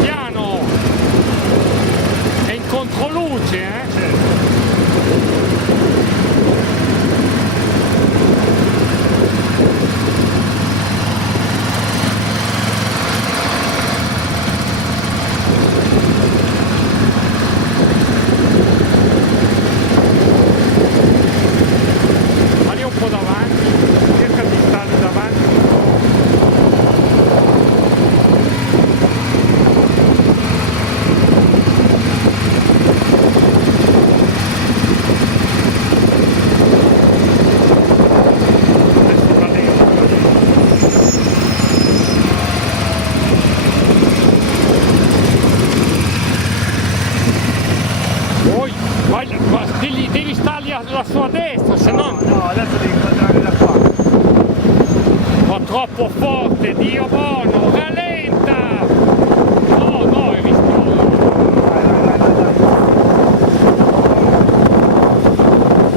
Piano! È in controluce, eh? Vai un po' davanti, cerca di stare davanti. Poi devi stargli alla sua destra, se no... No, adesso devi incontrare da qua. Va troppo forte, Dio buono, rallenta! No, no, è rischioso. Vai.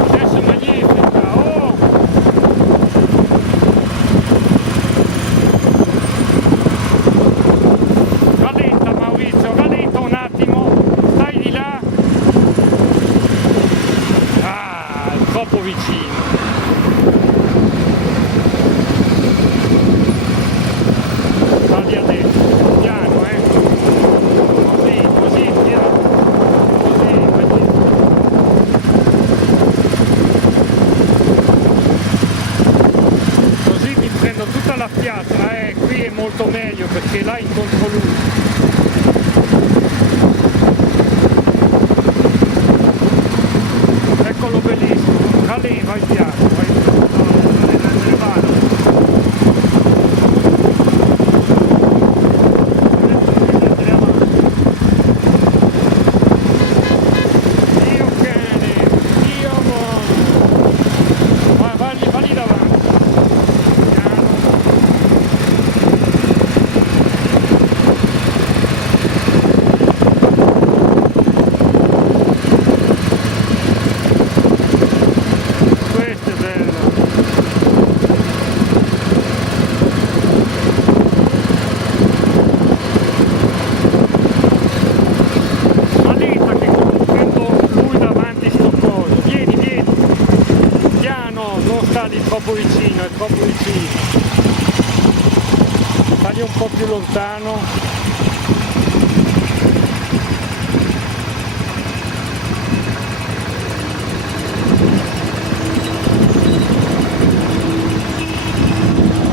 Adesso è magnifica, oh! Rallenta Maurizio, rallenta un attimo, stai di là. Ah, è troppo vicino. Guardi adesso, piano, così, tira, così, così mi prendo tutta la piazza, qui è molto meglio perché là incontro lui. Eccolo bellissimo, vai piano, vai piano. Dio cane, Dio buono. Vai davanti. Piano. Questo è bello. Malita che prendo lui davanti sto coso. Vieni. Piano, non stare troppo vicino, è troppo vicino. Fagli un po' più lontano.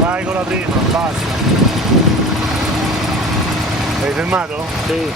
Vai con la prima, basta. Hai fermato? Sì.